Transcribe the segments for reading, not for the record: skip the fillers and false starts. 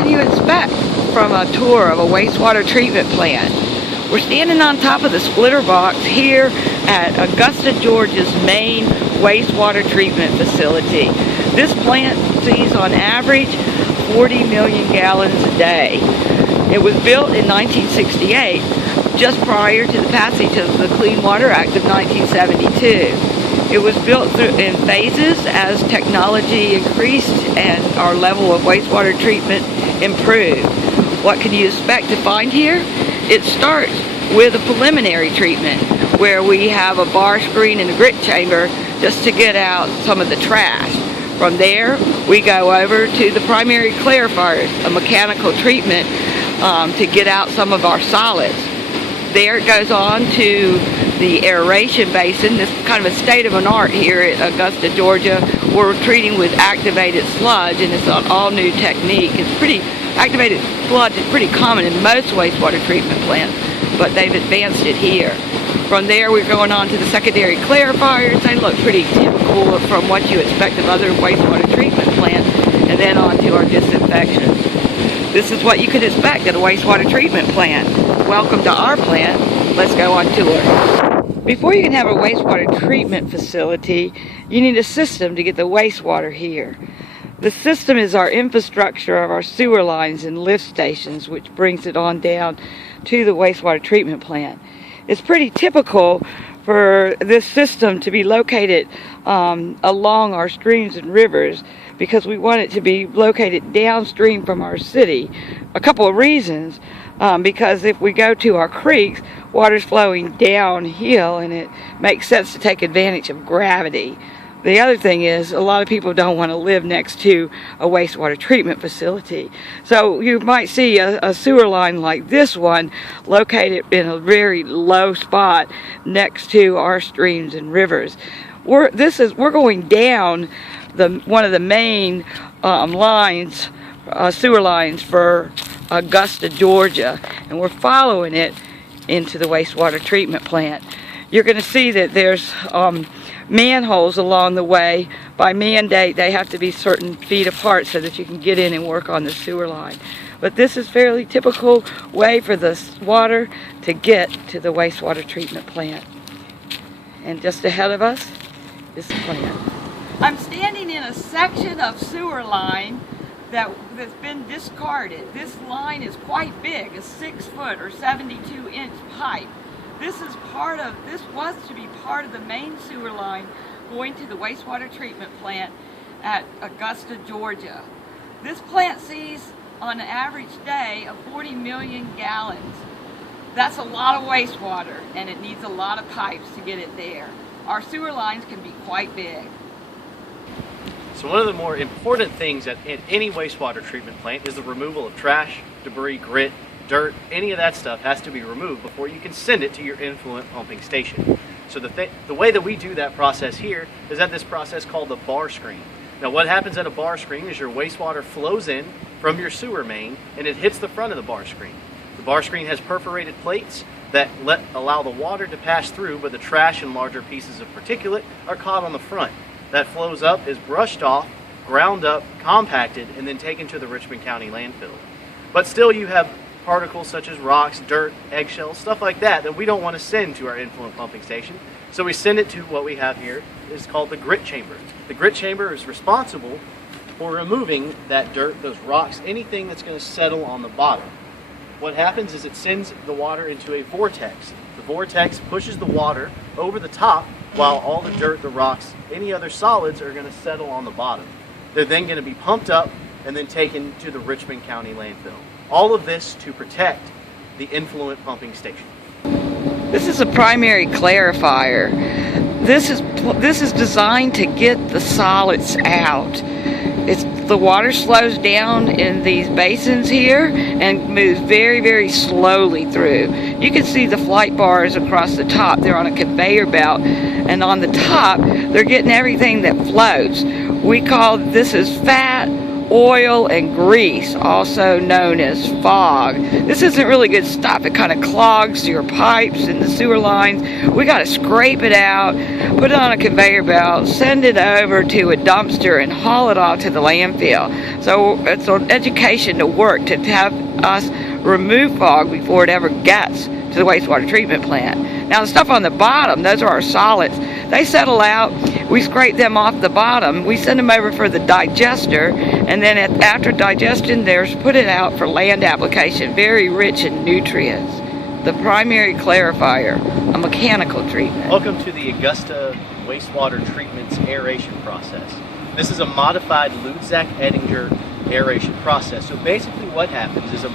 can you expect from a tour of a wastewater treatment plant? We're standing on top of the splitter box here at Augusta, Georgia's main wastewater treatment facility. This plant sees on average 40 million gallons a day. It was built in 1968, just prior to the passage of the Clean Water Act of 1972. It was built in phases as technology increased and our level of wastewater treatment improved. What can you expect to find here? It starts with a preliminary treatment where we have a bar screen and a grit chamber just to get out some of the trash. From there, we go over to the Primaryclarifier, a mechanical treatment to get out some of our solids. There it goes on to the aeration basin. This is kind of a state of an art here at Augusta, Georgia. We're treating with activated sludge, and it's an all-new technique. Activated sludge is pretty common in most wastewater treatment plants, but they've advanced it here. From there, we're going on to the Secondaryclarifiers. They look pretty typical from what you expect of other wastewater treatment plants, and then on to our disinfection. This is what you could expect at a wastewater treatment plant. Welcome to our plant. Let's go on tour. Before you can have a wastewater treatment facility, you need a system to get the wastewater here. The system is our infrastructure of our sewer lines and lift stations, which brings it on down to the wastewater treatment plant. It's pretty typical for this system to be located along our streams and rivers because we want it to be located downstream from our city. A couple of reasons. Because if we go to our creeks, water's flowing downhill and it makes sense to take advantage of gravity. The other thing is, a lot of people don't want to live next to a wastewater treatment facility. So you might see a sewer line like this one located in a very low spot next to our streams and rivers. We're going down one of the main sewer lines for Augusta, Georgia, and we're following it into the wastewater treatment plant. You're going to see that there's manholes along the way. By mandate, they have to be certain feet apart so that you can get in and work on the sewer line. But this is fairly typical way for the water to get to the wastewater treatment plant. And just ahead of us is the plant. I'm standing in a section of sewer line that's been discarded. This line is quite big, a 6-foot or 72-inch pipe. This was to be part of the main sewer line going to the wastewater treatment plant at Augusta, Georgia. This plant sees on an average day of 40 million gallons. That's a lot of wastewater, and it needs a lot of pipes to get it there. Our sewer lines can be quite big. So one of the more important things at any wastewater treatment plant is the removal of trash, debris, grit, dirt. Any of that stuff has to be removed before you can send it to your influent pumping station. So the way that we do that process here is at this process called the bar screen. Now what happens at a bar screen is your wastewater flows in from your sewer main and it hits the front of the bar screen. The bar screen has perforated plates that allow the water to pass through, but the trash and larger pieces of particulate are caught on the front. That flows up, is brushed off, ground up, compacted, and then taken to the Richmond County landfill. But still you have particles such as rocks, dirt, eggshells, stuff like that we don't want to send to our influent pumping station. So we send it to what we have here. It's called the grit chamber. The grit chamber is responsible for removing that dirt, those rocks, anything that's going to settle on the bottom. What happens is it sends the water into a vortex. The vortex pushes the water over the top while all the dirt, the rocks, any other solids are going to settle on the bottom. They're then going to be pumped up and then taken to the Richmond County landfill. All of this to protect the influent pumping station. This is a Primaryclarifier. This is designed to get the solids out. The water slows down in these basins here and moves very, very slowly through. You can see the flight bars across the top. They're on a conveyor belt, and on the top, they're getting everything that floats. We call this is fat, oil and grease, also known as fog. This isn't really good stuff. It kind of clogs your pipes and the sewer lines. We got to scrape it out, put it on a conveyor belt, send it over to a dumpster and haul it off to the landfill. So it's an education to work to have us remove fog before it ever gets to the wastewater treatment plant. Now the stuff on the bottom, those are our solids. They settle out, we scrape them off the bottom, we send them over for the digester, and then after digestion there's put it out for land application, very rich in nutrients. The Primaryclarifier, a mechanical treatment. Welcome to the Augusta Wastewater Treatment's aeration process. This is a modified Ludzak-Ettinger aeration process. So basically what happens is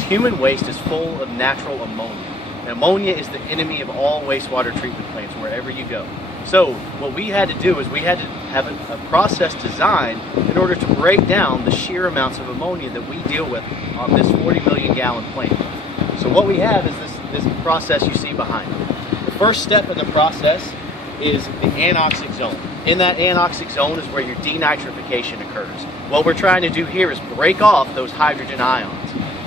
human waste is full of natural ammonia. And ammonia is the enemy of all wastewater treatment plants wherever you go. So what we had to do is we had to have a process designed in order to break down the sheer amounts of ammonia that we deal with on this 40 million gallon plant. So what we have is this process you see behind me. The first step in the process is the anoxic zone. In that anoxic zone is where your denitrification occurs. What we're trying to do here is break off those hydrogen ions.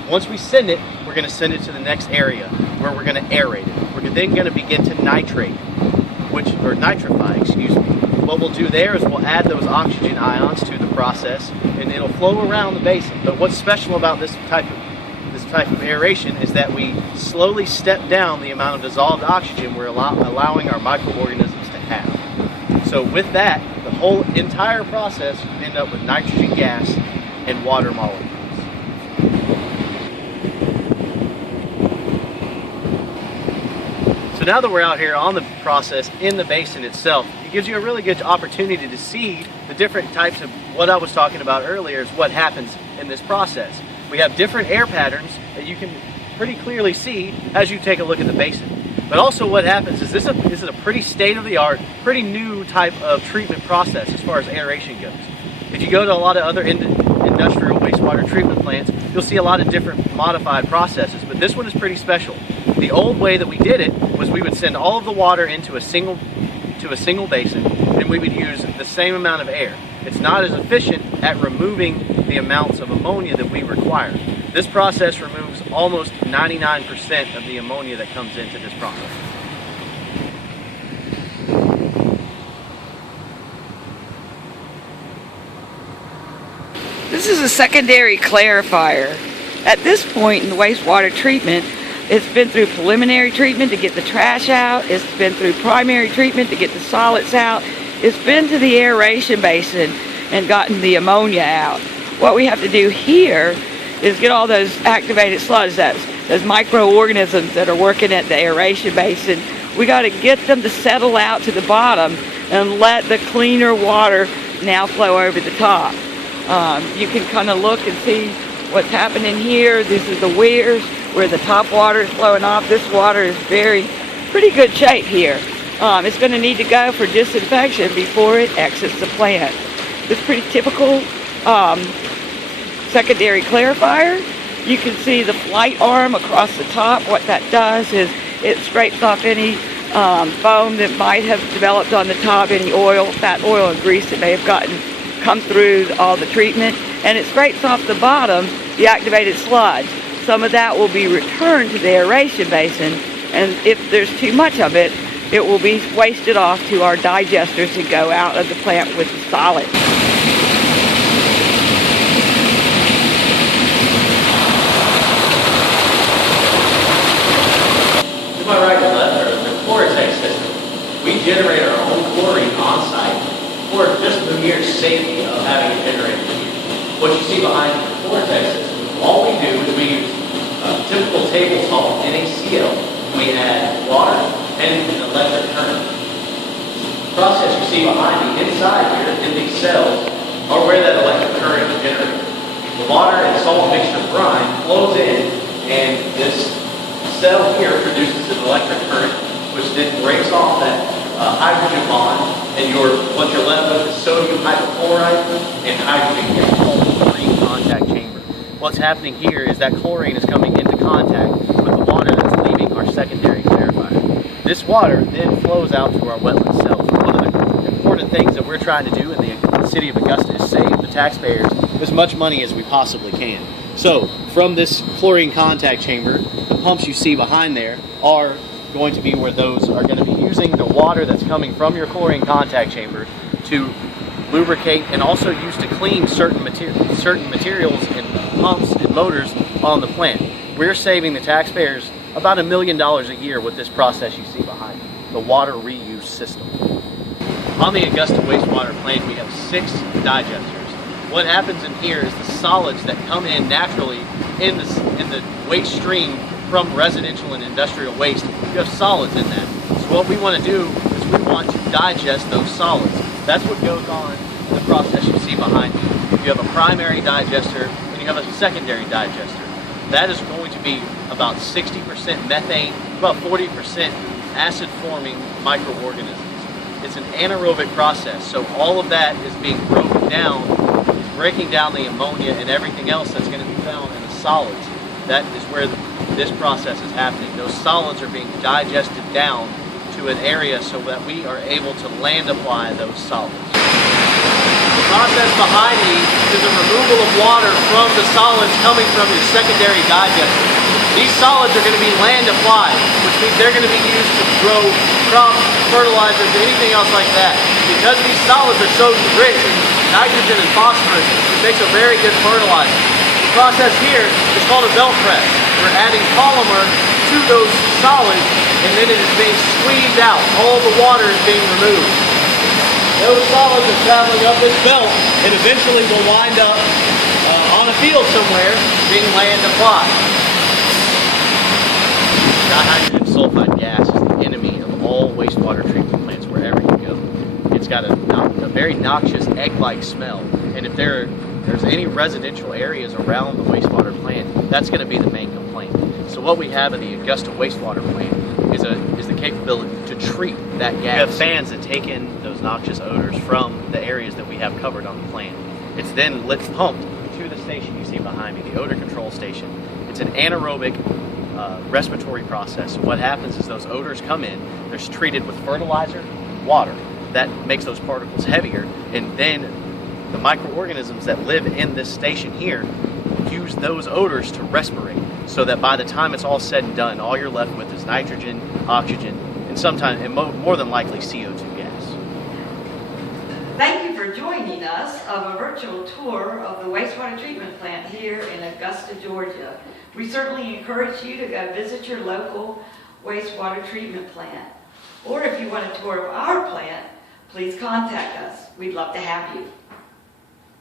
Once we send it, we're going to send it to the next area where we're going to aerate it. We're then going to begin to nitrify, excuse me. What we'll do there is we'll add those oxygen ions to the process and it'll flow around the basin. But what's special about this type of aeration is that we slowly step down the amount of dissolved oxygen we're allowing our microorganisms to have. So with that, the whole entire process will end up with nitrogen gas and water molecules. So now that we're out here on the process in the basin itself, it gives you a really good opportunity to see the different types of what I was talking about earlier is what happens in this process. We have different air patterns that you can pretty clearly see as you take a look at the basin. But also what happens is this is a pretty state-of-the-art, pretty new type of treatment process as far as aeration goes. If you go to a lot of other industrial wastewater treatment plants, you'll see a lot of different modified processes, but this one is pretty special. The old way that we did it was we would send all of the water into a single basin and we would use the same amount of air. It's not as efficient at removing the amounts of ammonia that we require. This process removes almost 99% of the ammonia that comes into this process. This is a Secondaryclarifier. At this point in the wastewater treatment, it's been through preliminary treatment to get the trash out. It's been through primary treatment to get the solids out. It's been to the aeration basin and gotten the ammonia out. What we have to do here is get all those activated sludge, those microorganisms that are working at the aeration basin. We got to get them to settle out to the bottom and let the cleaner water now flow over the top. You can kind of look and see what's happening here. This is the weirs where the top water is flowing off. This water is pretty good shape here. It's going to need to go for disinfection before it exits the plant. It's pretty typical Secondaryclarifier. You can see the flight arm across the top. What that does is it scrapes off any foam that might have developed on the top, any oil, fat oil and grease that may have come through all the treatment, and it scrapes off the bottom the activated sludge. Some of that will be returned to the aeration basin, and if there's too much of it, it will be wasted off to our digesters and go out of the plant with the solid. To my right and left are the Chloritex system. We generate our own chlorine on site for just the mere safety of having it generated. What you see behind the Chloritex system, all we do is we use typical table salt, NaCl. We add water and an electric current. The process you see behind me, inside here, in these cells, are where that electric current is generated. The water and salt mixture brine flows in, and this cell here produces an electric current, which then breaks off that hydrogen bond, and what you're left with is sodium hypochlorite and hydrogen gas. Chlorine contact chamber. What's happening here is that chlorine is coming into contact with the water that's leaving our Secondaryclarifier. This water then flows out to our wetland cells. One of the important things that we're trying to do in the city of Augusta is save the taxpayers as much money as we possibly can. So from this chlorine contact chamber, the pumps you see behind there are going to be where those are going to be using the water that's coming from your chlorine contact chamber to lubricate and also used to clean certain materials and pumps and motors on the plant. We're saving the taxpayers about $1 million a year with this process you see behind me, the water reuse system. On the Augusta wastewater plant, we have 6 digesters. What happens in here is the solids that come in naturally in the waste stream from residential and industrial waste. You have solids in that. So what we want to do is we want to digest those solids. That's what goes on in the process you see behind me. You have a primary digester and you have a secondary digester. That is going to be about 60% methane, about 40% acid-forming microorganisms. It's an anaerobic process, so all of that is being broken down, is breaking down the ammonia and everything else that's going to be found in the solids. That is where this process is happening. Those solids are being digested down to an area so that we are able to land apply those solids. The process behind me is the removal of water from the solids coming from your secondary digester. These solids are going to be land applied, which means they're going to be used to grow crops, fertilizers, anything else like that. Because these solids are so rich in nitrogen and phosphorus, it makes a very good fertilizer. The process here is called a belt press. We're adding polymer to those solids, and then it is being squeezed out. All the water is being removed. Those solids are traveling up this belt and eventually will wind up on a field somewhere being land applied. Dihydrogen sulfide gas is the enemy of all wastewater treatment plants wherever you go. It's got a very noxious egg-like smell, and if there's any residential areas around the wastewater plant, that's going to be the main complaint. So what we have at the Augusta wastewater plant is the capability to treat that gas. We have fans that take in those noxious odors from the areas that we have covered on the plant. It's then pumped to the station you see behind me, the odor control station. It's an anaerobic respiratory process. So what happens is those odors come in, they're treated with fertilizer, water. That makes those particles heavier, and then the microorganisms that live in this station here use those odors to respirate, so that by the time it's all said and done, all you're left with is nitrogen, oxygen, and sometimes, and more than likely, CO2 gas. Thank you for joining us of a virtual tour of the wastewater treatment plant here in Augusta, Georgia. We certainly encourage you to go visit your local wastewater treatment plant. Or if you want a tour of our plant, please contact us. We'd love to have you.